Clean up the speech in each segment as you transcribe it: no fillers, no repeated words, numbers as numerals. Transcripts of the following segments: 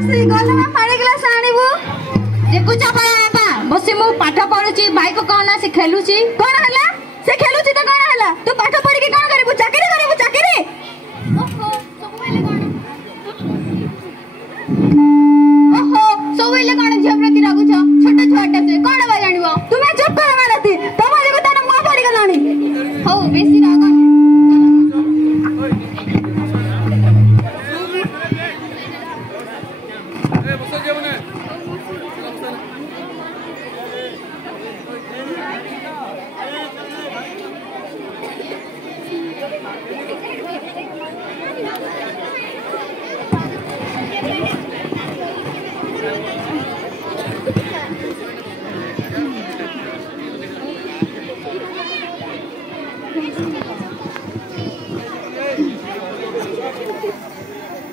गला में पानी ग्लास आनिबू देखुछ बापा बसी मु पाठ पढुची भाई को कोन से खेलुची कोन हला से खेलुची त कोन हला तू पाठ पढि के कोन करबू चाकरी ओहो सब वेले कोन झियो प्रति रागुछ छोट छोटा से कोन बा जानिबो तुमे चुप कर मारती तमरे को तने मुआ पड़ी गलानी हो बेसी राग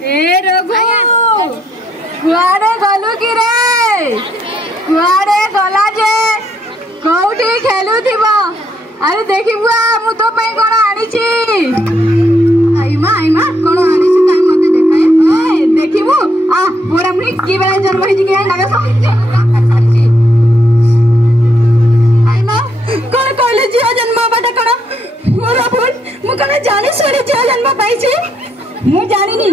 ए रघु कुआडे गलु कि रे कुआडे गला जे कोठी खेलु थिबो अरे देखिबु मु तो पई कोन आनिछि आइमा कोन आनिछि ताई मते देखाए ए देखिबु आ मोरा मुनी की बेला जन्म होई कि नागे सारिछि आइमा कोन कहले जिया जन्म बाटा कोन मोरा भूल मु कोन जानि सोरे जिया जन्म पाइछि मु जानिनी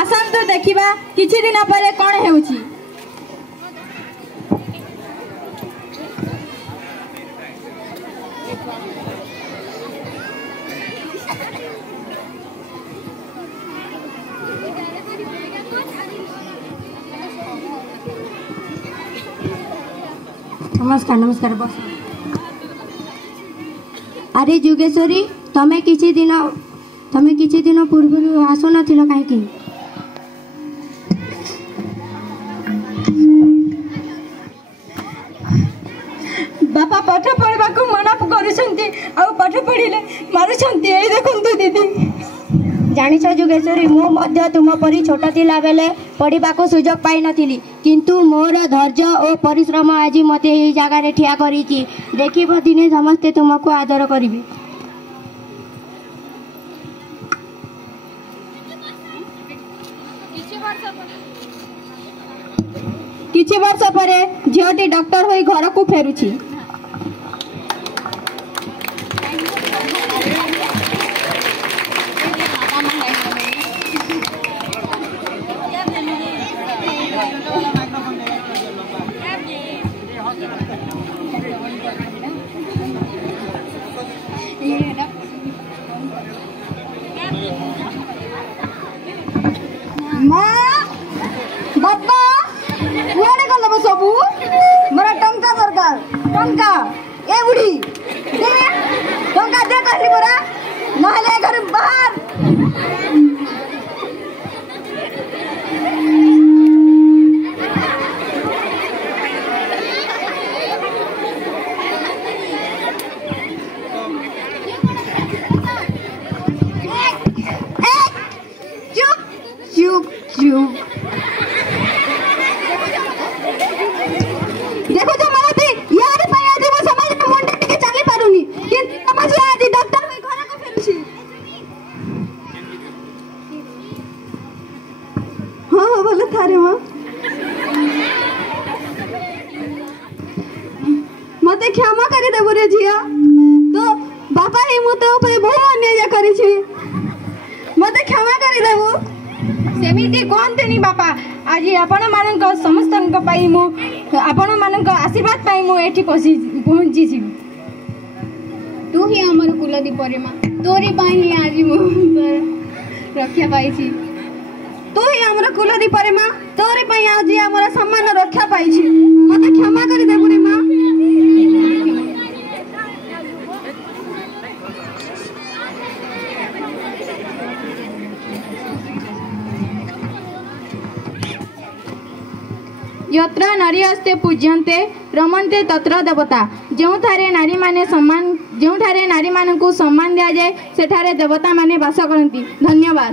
आसंतु देखिबा किछि दिन परे कोन हेउची नमस्कार बस अरे जुगेश्वरी तमे किछि दिन पूर्व आसो नथिलो काहे कि बापा पाठ पढ़ा को मना करुछंती आ पाठ पढ़िले मारुछंती ए देखंतु दीदी जानिछ जुगेश्वरी मो मध्य तुम परी छोट थिला बेले पढ़ा को सुजोग पाई नथिली किंतु मोर धैर्य और परिश्रम आज मते एही जगह रे ठिया करिछि देखिबो दिने समस्ते तुमको आदर करिबे किछि वर्ष परे झियोटी डॉक्टर होई घर को फेरुछि सबू मोरा टंका दरकार टंका ए बुढ़ी दे टंका दे कहली मोरा नहले घर बाहर चुप चुप चुप देखो जो मालती यार पे आज वो समाज में मुंडे टिके चली पारुनी किंतु समझ आज डॉक्टर में घर को फेरुछी हां बोले थारे मां मते क्षमा करी देबो रे झिया तो बापा ही मते ऊपर बहुत अन्याय करी छी मते क्षमा करी देबो सेमिति कोनतेनी बापा आज आपण मानक समस्तनक पाई मु आपण मानक आशीर्वाद पाई मु एठी पहुंची छी तू ही हमर कुलदीप रे मां तोरी पाई ही आज मु रक्षा पाई छी तू ही हमर कुलदीप रे मां तोरी पाई आज हमर सम्मान रक्षा पाई छी मते क्षमा करी देबु रे मां यत्र नारी अस्ते पूज्यन्ते रमन्ते तत्र देवता जोठारे नारी मानकु सम्मान दिया जाए सेठारे देवता माने वास करती। धन्यवाद।